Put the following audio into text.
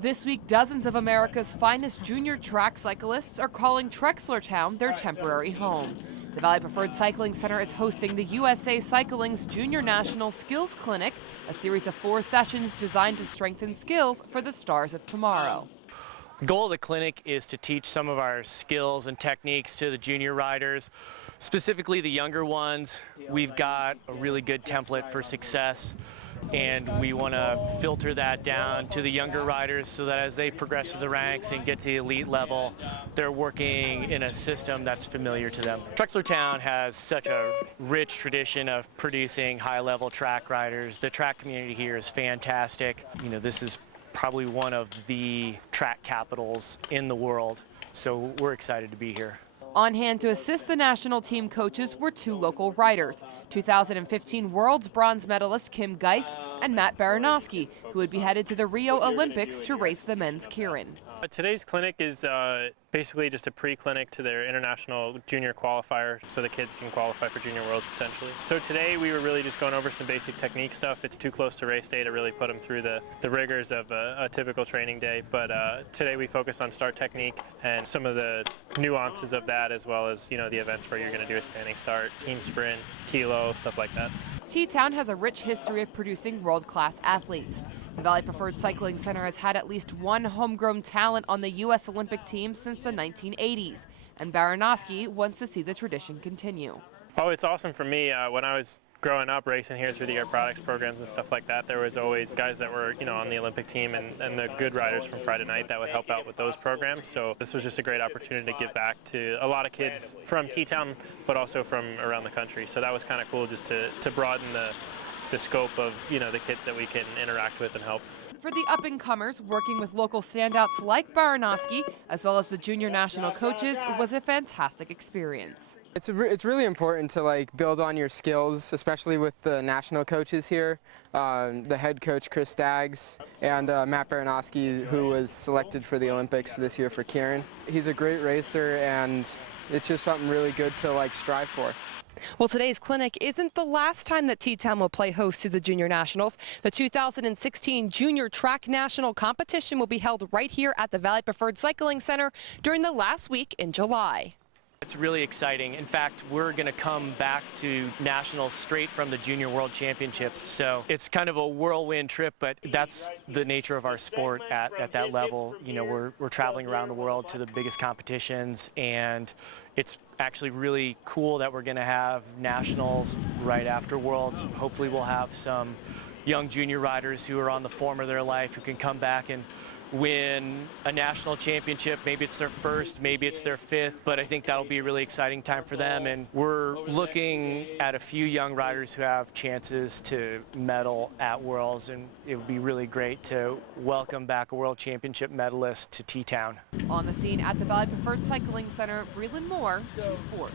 This week, dozens of America's finest junior track cyclists are calling Trexlertown their temporary home. The Valley Preferred Cycling Center is hosting the USA Cycling's Junior National Skills Clinic, a series of 4 sessions designed to strengthen skills for the stars of tomorrow. The goal of the clinic is to teach some of our skills and techniques to the junior riders, specifically the younger ones. We've got a really good template for success, and we want to filter that down to the younger riders so that as they progress through the ranks and get to the elite level, they're working in a system that's familiar to them. Trexlertown has such a rich tradition of producing high-level track riders. The track community here is fantastic. You know, this is probably one of the track capitals in the world, so we're excited to be here. On hand to assist the national team coaches were 2 local riders, 2015 World's bronze medalist Kim Geist and Matt Baranowski, who would be headed to the Rio Olympics to race the men's Keirin. Today's clinic is basically just a pre-clinic to their international junior qualifier, so the kids can qualify for Junior Worlds potentially. So today we were really just going over some basic technique stuff. It's too close to race day to really put them through the rigors of a typical training day, but today we focused on start technique and some of the nuances of that, as well as, you know, the events where you're going to do a standing start, team sprint, kilo, stuff like that. T-Town has a rich history of producing world-class athletes. The Valley Preferred Cycling Center has had at least 1 homegrown talent on the U.S. Olympic team since the 1980s, and Baranowski wants to see the tradition continue. Oh, it's awesome for me. When I was growing up racing here through the Air Products programs and stuff like that, there was always guys that were, you know, on the Olympic team and the good riders from Friday night that would help out with those programs. So this was just a great opportunity to give back to a lot of kids from T-Town, but also from around the country. So that was kind of cool, just to broaden the scope of, you know, the kids that we can interact with and help. For the up-and-comers, working with local standouts like Baranowski, as well as the junior national coaches, was a fantastic experience. It's really important to build on your skills, especially with the national coaches here, the head coach Chris Daggs and Matt Baranowski, who was selected for the Olympics for this year for Keirin. He's a great racer, and it's just something really good to strive for. Well, today's clinic isn't the last time that T-Town will play host to the Junior Nationals. The 2016 Junior Track National Competition will be held right here at the Valley Preferred Cycling Center during the last week in July. It's really exciting. In fact, we're going to come back to nationals straight from the Junior World Championships. So it's kind of a whirlwind trip, but that's the nature of our sport at that level. You know, we're traveling around the world to the biggest competitions, and it's actually really cool that we're going to have nationals right after Worlds. Hopefully we'll have some young junior riders who are on the form of their life who can come back and win a national championship. Maybe it's their first, maybe it's their 5th, but I think that'll be a really exciting time for them. And we're looking at a few young riders who have chances to medal at Worlds, and it would be really great to welcome back a World Championship medalist to T-Town. On the scene at the Valley Preferred Cycling Center, Breland, 2 Sports.